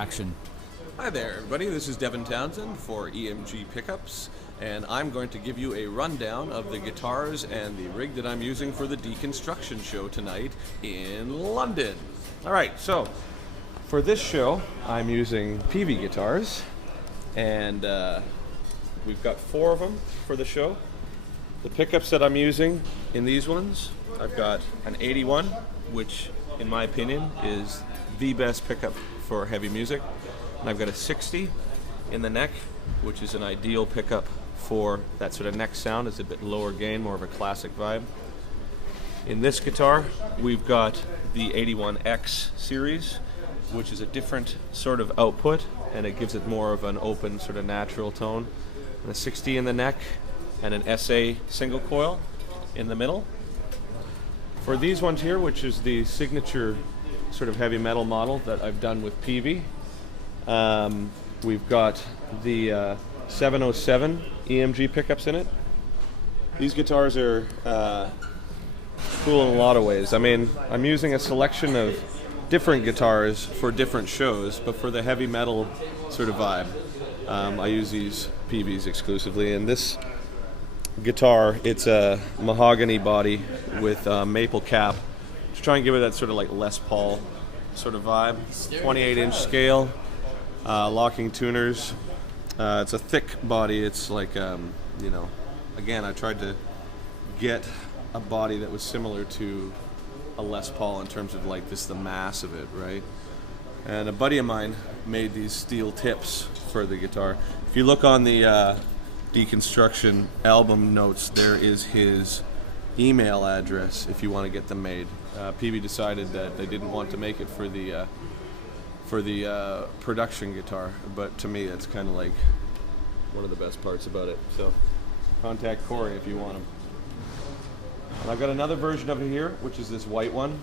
Action. Hi there, everybody. This is Devin Townsend for EMG Pickups, and I'm going to give you a rundown of the guitars and the rig that I'm using for the Deconstruction show tonight in London. All right, so for this show, I'm using PV guitars, and we've got 4 of them for the show. The pickups that I'm using in these ones, I've got an 81, which in my opinion is the best pickup for heavy music. And I've got a 60 in the neck, which is an ideal pickup for that sort of neck sound. It's a bit lower gain, more of a classic vibe. In this guitar, we've got the 81X series, which is a different sort of output, and it gives it more of an open, sort of natural tone. And a 60 in the neck, and an SA single coil in the middle. For these ones here, which is the signature sort of heavy metal model that I've done with PV, we've got the 707 EMG pickups in it. These guitars are cool in a lot of ways. I mean, I'm using a selection of different guitars for different shows, but for the heavy metal sort of vibe, I use these PVs exclusively. And this guitar, it's a mahogany body with a maple cap to try and give it that sort of like Les Paul sort of vibe. 28-inch scale, locking tuners. It's a thick body. It's like, again, I tried to get a body that was similar to a Les Paul in terms of like the mass of it, right? And a buddy of mine made these steel tips for the guitar. If you look on the Deconstruction album notes, there is his email address if you want to get them made. PV decided that they didn't want to make it for the production guitar, but to me that's kind of like one of the best parts about it. So contact Corey if you want them. And I've got another version of it here, which is this white one,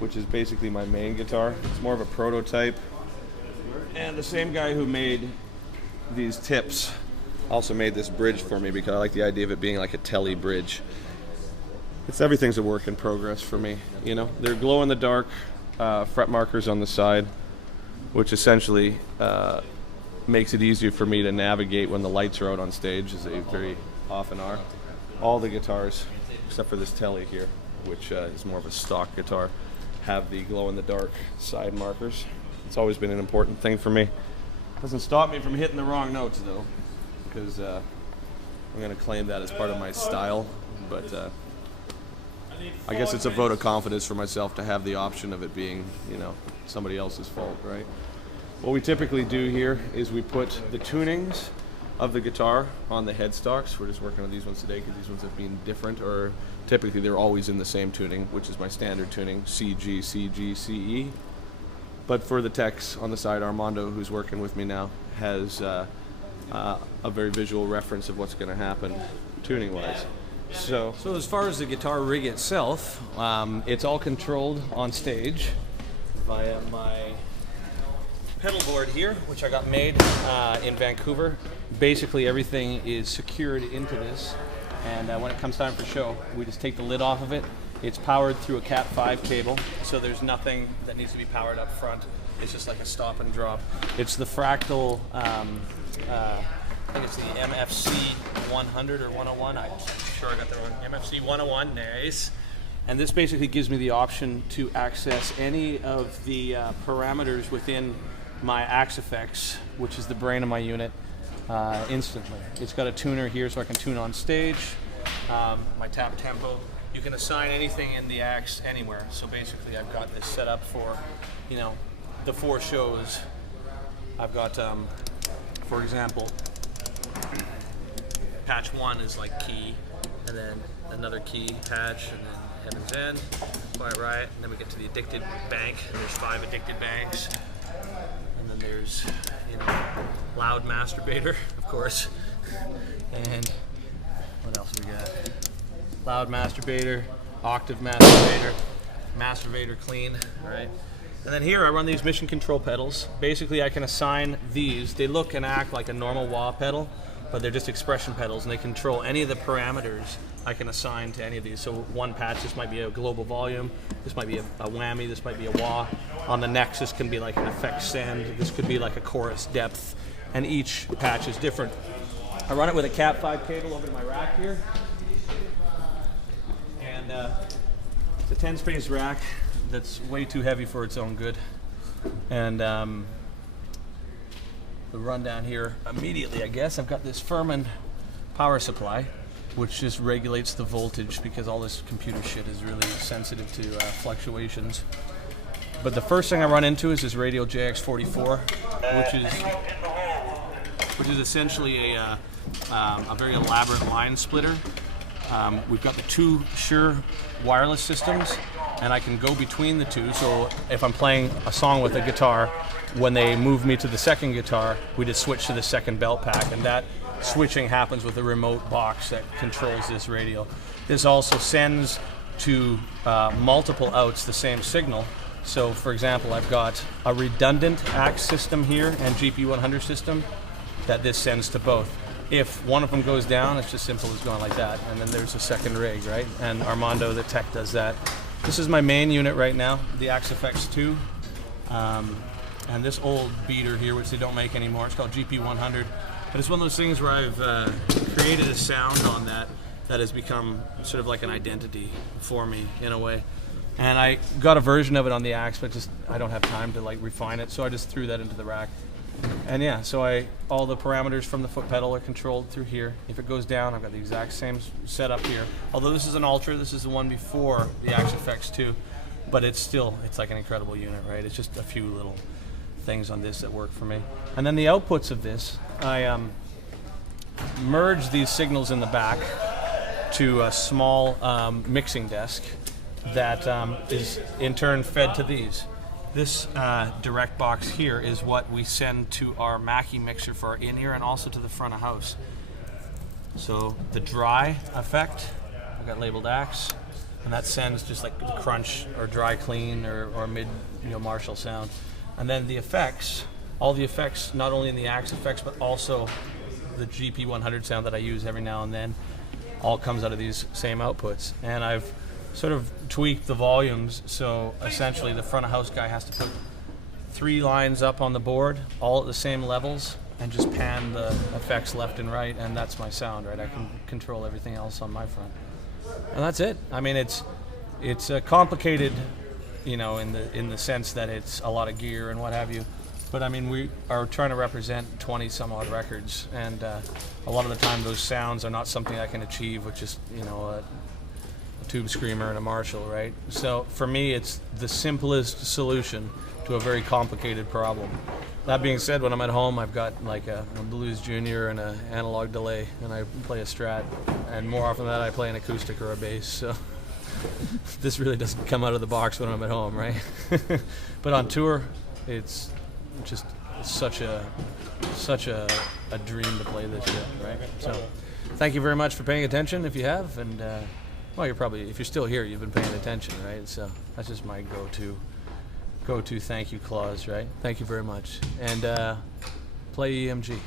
which is basically my main guitar. It's more of a prototype, and the same guy who made these tips also made this bridge for me because I like the idea of it being like a telly bridge. Everything's a work in progress for me, you know. They're glow in the dark fret markers on the side, which essentially makes it easier for me to navigate when the lights are out on stage, as they very often are. All the guitars, except for this telly here, which is more of a stock guitar, have the glow in the dark side markers. It's always been an important thing for me. Doesn't stop me from hitting the wrong notes though, because I'm going to claim that as part of my style, but I guess it's a vote of confidence for myself to have the option of it being, somebody else's fault, right? What we typically do here is we put the tunings of the guitar on the headstocks. We're just working on these ones today because these ones have been different, or typically they're always in the same tuning, which is my standard tuning, CG, CG, CE. But for the techs on the side, Armando, who's working with me now, has a very visual reference of what's going to happen tuning-wise. So as far as the guitar rig itself, it's all controlled on stage via my pedal board here, which I got made in Vancouver. Basically everything is secured into this, and when it comes time for show, we just take the lid off of it. It's powered through a Cat 5 cable, so there's nothing that needs to be powered up front. It's just like a stop and drop. It's the Fractal, I think it's the MFC 100 or 101. I'm sure I got the wrong. MFC 101, nice. And this basically gives me the option to access any of the parameters within my Axe Effects, which is the brain of my unit, instantly. It's got a tuner here so I can tune on stage, my tap tempo. You can assign anything in the Axe anywhere. So basically I've got this set up for, the 4 shows. I've got, for example, patch 1 is like key, and then another key patch, and then Heaven's End, Quiet Riot, and then we get to the addicted bank, and there's 5 addicted banks, and then there's, Loud Masturbator, of course, and what else we got? Loud Masturbator, Octave Masturbator, Masturbator Clean, right? And then here I run these mission control pedals. Basically I can assign these. They look and act like a normal wah pedal, but they're just expression pedals, and they control any of the parameters I can assign to any of these. So one patch, this might be a global volume, this might be a whammy, this might be a wah. On the next, this can be like an effect send, this could be like a chorus depth, and each patch is different. I run it with a Cat 5 cable over to my rack here. And it's a 10-space rack that's way too heavy for its own good. And the rundown here immediately, I guess, I've got this Furman power supply, which just regulates the voltage because all this computer shit is really sensitive to fluctuations. But the first thing I run into is this Radial JX44, which is essentially a very elaborate line splitter. We've got the two Shure wireless systems, and I can go between the two. So if I'm playing a song with a guitar, when they move me to the second guitar, we just switch to the second belt pack, and that switching happens with a remote box that controls this radio. This also sends to multiple outs the same signal. So for example, I've got a redundant AX system here and GP100 system that this sends to both. If one of them goes down, it's just simple as going like that, and then there's a second rig, right? And Armando, the tech, does that. This is my main unit right now, the Axe FX2. And this old beater here, which they don't make anymore, it's called GP100. But it's one of those things where I've created a sound on that has become sort of like an identity for me in a way. And I got a version of it on the Axe, but just I don't have time to like refine it, so I just threw that into the rack. And yeah, so all the parameters from the foot pedal are controlled through here. If it goes down, I've got the exact same setup here. Although this is an Ultra, this is the one before the Axe FX2, but it's like an incredible unit, right? It's just a few little things on this that work for me. And then the outputs of this, I merge these signals in the back to a small mixing desk that is in turn fed to these. This direct box here is what we send to our Mackie mixer for our in-ear and also to the front of house. So the dry effect, I've got labeled Axe, and that sends just like the crunch or dry clean or mid Marshall sound. And then the effects, all the effects, not only in the Axe effects, but also the GP100 sound that I use every now and then, all comes out of these same outputs. And I've sort of tweaked the volumes, so essentially the front of house guy has to put 3 lines up on the board, all at the same levels, and just pan the effects left and right, and that's my sound, right? I can control everything else on my front. And that's it. I mean, it's complicated, in the sense that it's a lot of gear and what have you. But I mean, we are trying to represent 20 some odd records, and a lot of the time those sounds are not something I can achieve with just, a tube screamer and a Marshall, right? So for me, it's the simplest solution to a very complicated problem. That being said, when I'm at home, I've got like a Blues Junior and an analog delay, and I play a Strat, and more often than that, I play an acoustic or a bass. So this really doesn't come out of the box when I'm at home, right? But on tour, it's just such a dream to play this shit, right? So thank you very much for paying attention, if you have, and well, if you're still here, you've been paying attention, right? So that's just my go-to thank you clause, right? Thank you very much, and play EMG.